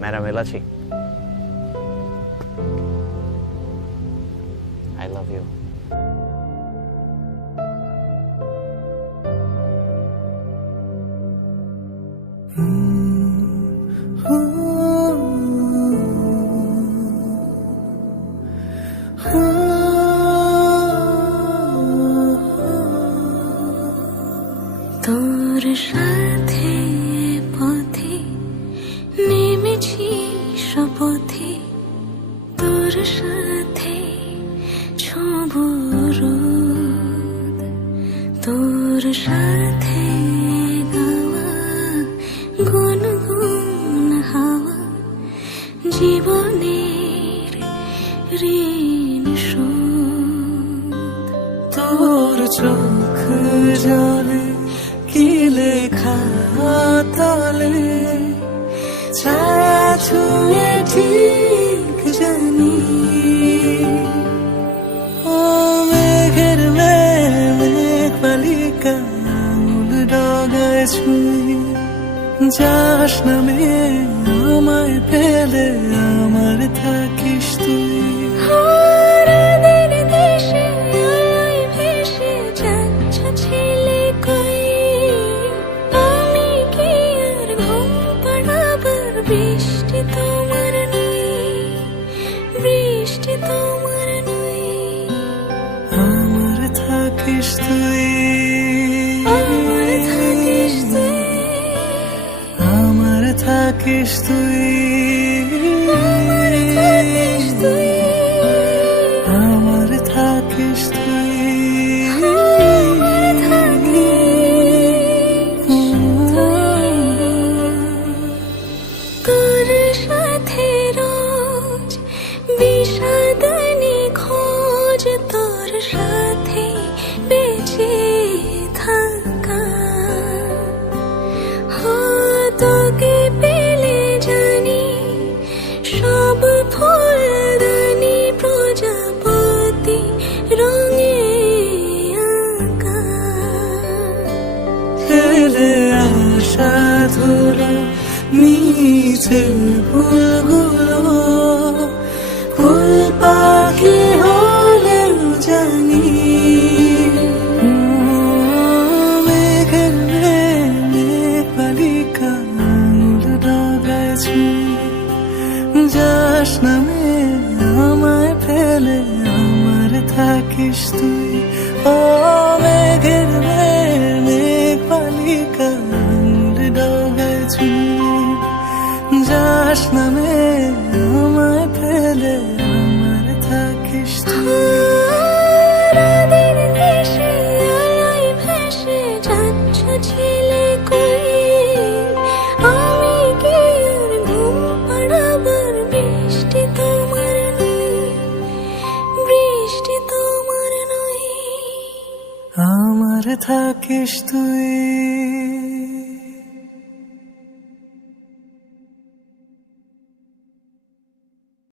Mera মেলাছি, I love you. তোর সাথে পথে নেমেছি শপথে, তোর সাথে ছোঁব রোদ, তোর সাথে গাওয়া গুনগুন হাওয়া জীবনের ঋণ শোধ। তোর চোখ জলে কি লেখা তলে ছায়া ছুঁয়ে ঠিক জানি, ও মেঘের মেঘ বালিকা আঙুল ডগায় ছুঁয়ে যাস নামে আমায় ফেলে আমার থাকিস তুই। বৃষ্টি তোমার নই, বৃষ্টি তোমার নই, আমার থাকিস তুই, আমার থাকিস তুই, আমার থাকিস তুই, আমার থাকিস তুই, আমার থাকিস তুই, আমার থাকিস তুই। তোর সাথে রোজ বিষাদ নিখোঁজ, তোর সাথে বেঁচে থাকা, তোকে পেলে জানি সব ফুলদানি প্রজাপতি রঙে আঁকা। ফেলে আসা ধুলো নিচে ফুলগুলো ফুল পাখি হলেও জানি, মেঘের মেঘ বালিকা আঙুল ডগায় ছুঁয়ে যাস নামে আমায় ফেলে আমার থাকিস তুই। ও মেঘের মেঘ বালিকা আঙুল ডগায় ছুঁয়ে যাস নামে আমায় ফেলে আমার থাকিস তুই। রাতের দেশে আলোয় ভেসে যাচ্ছ ছেলে কই, আমি কি আর ঘুম পাড়াবার, বৃষ্টি তোমার নই, বৃষ্টি তোমার নই, আমার থাকিস তুই।